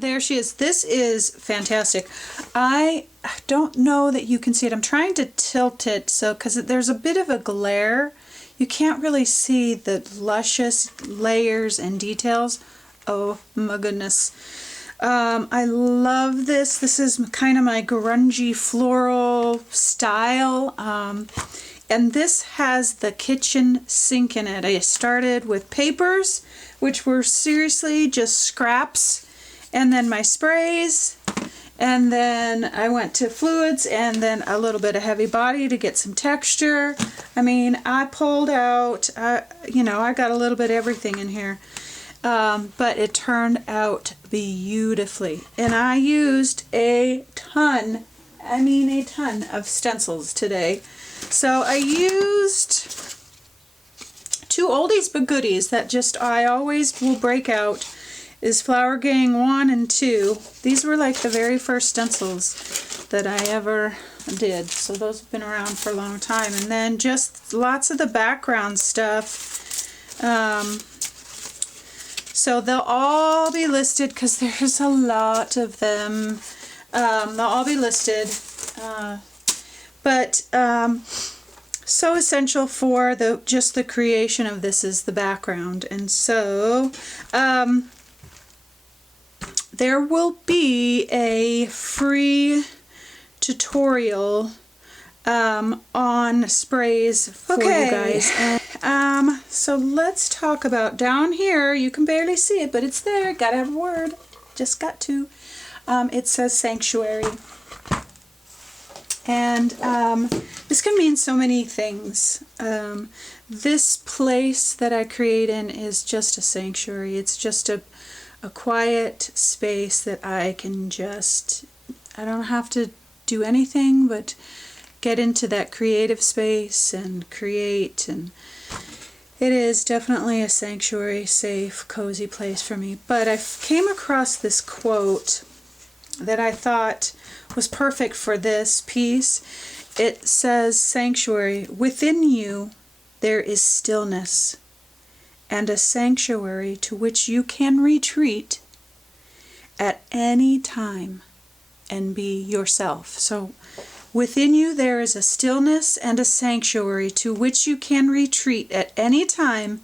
There she is. This is fantastic. I don't know that you can see it. I'm trying to tilt it so, because there's a bit of a glare. You can't really see the luscious layers and details. Oh my goodness. I love this. This is kind of my grungy floral style. And this has the kitchen sink in it. I started with papers, which were seriously just scraps, and then my sprays, and then I went to fluids, and then a little bit of heavy body to get some texture. I mean, I pulled out, you know, I got a little bit of everything in here. But it turned out beautifully. And I used a ton of stencils today. So I used two oldies but goodies that just I always will break out is Flower Gang 1 and 2. These were like the very first stencils that I ever did. So those have been around for a long time. And then just lots of the background stuff. So they'll all be listed because there's a lot of them. They'll all be listed. But so essential for just the creation of this is the background. And so there will be a free tutorial on sprays for you guys. And, so let's talk about down here. You can barely see it, but it's there. Gotta have a word. Just got to. It says sanctuary. And this can mean so many things. This place that I create in is just a sanctuary. It's just a quiet space that I can just, I don't have to do anything but get into that creative space and create. And it is definitely a sanctuary, safe, cozy place for me. But I came across this quote that I thought was perfect for this piece. It says, "Sanctuary, within you there is stillness and a sanctuary to which you can retreat at any time and be yourself." So within you there is a stillness and a sanctuary to which you can retreat at any time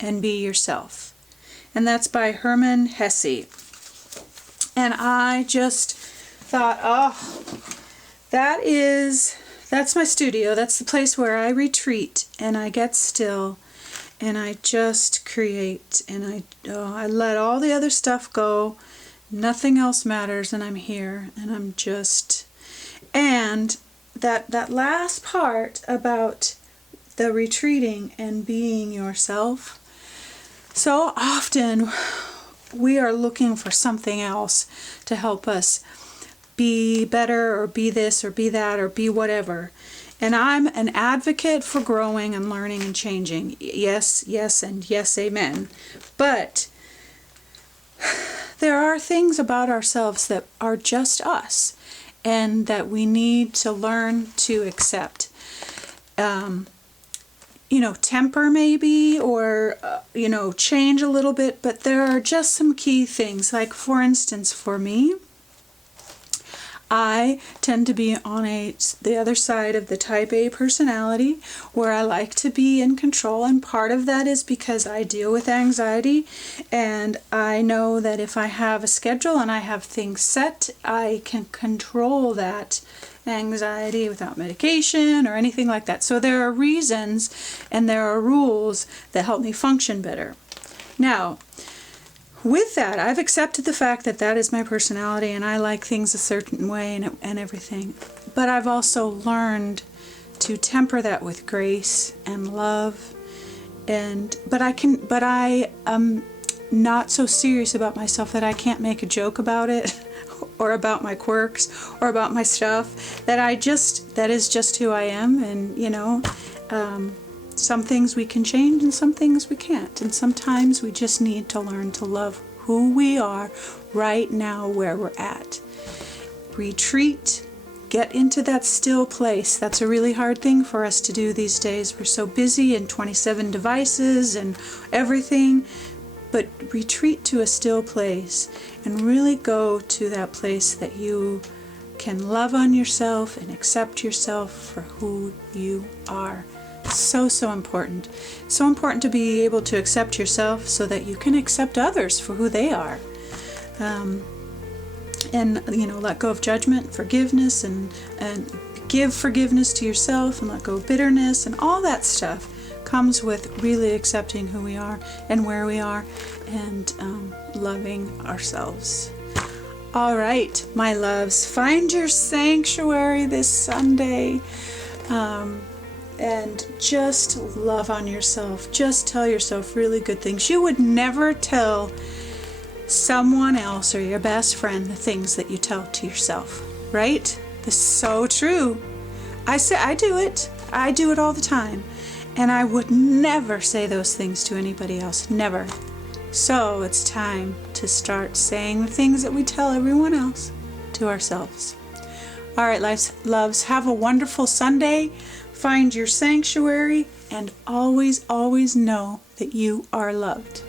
and be yourself. And that's by Hermann Hesse. And I just thought, oh, that's my studio. That's the place where I retreat and I get still and I just create, and I let all the other stuff go. Nothing else matters, and I'm here, and I'm just, and that last part about the retreating and being yourself. So often we are looking for something else to help us be better or be this or be that or be whatever. And I'm an advocate for growing and learning and changing. Yes, yes, and yes, amen. But there are things about ourselves that are just us and that we need to learn to accept. You know, temper maybe, or, you know, change a little bit, but there are just some key things. Like, for instance, for me, I tend to be on the other side of the type A personality, where I like to be in control, and part of that is because I deal with anxiety, and I know that if I have a schedule and I have things set, I can control that anxiety without medication or anything like that. So there are reasons and there are rules that help me function better. Now, with that, I've accepted the fact that that is my personality and I like things a certain way and everything. But I've also learned to temper that with grace and love. But I am not so serious about myself that I can't make a joke about it or about my quirks or about my stuff. That is just who I am. And, you know, some things we can change and some things we can't. And sometimes we just need to learn to love who we are right now where we're at. Retreat, get into that still place. That's a really hard thing for us to do these days. We're so busy and 27 devices and everything. but retreat to a still place and really go to that place that you can love on yourself and accept yourself for who you are. So, so important. So important to be able to accept yourself so that you can accept others for who they are. And, let go of judgment, forgiveness, and give forgiveness to yourself, and let go of bitterness, and all that stuff comes with really accepting who we are and where we are, and loving ourselves. All right, my loves, find your sanctuary this Sunday, and just love on yourself. Just tell yourself really good things. You would never tell someone else or your best friend the things that you tell to yourself, right? This is so true. I do it. I do it all the time. And I would never say those things to anybody else. Never. So it's time to start saying the things that we tell everyone else to ourselves. All right, loves, have a wonderful Sunday. Find your sanctuary and always, always know that you are loved.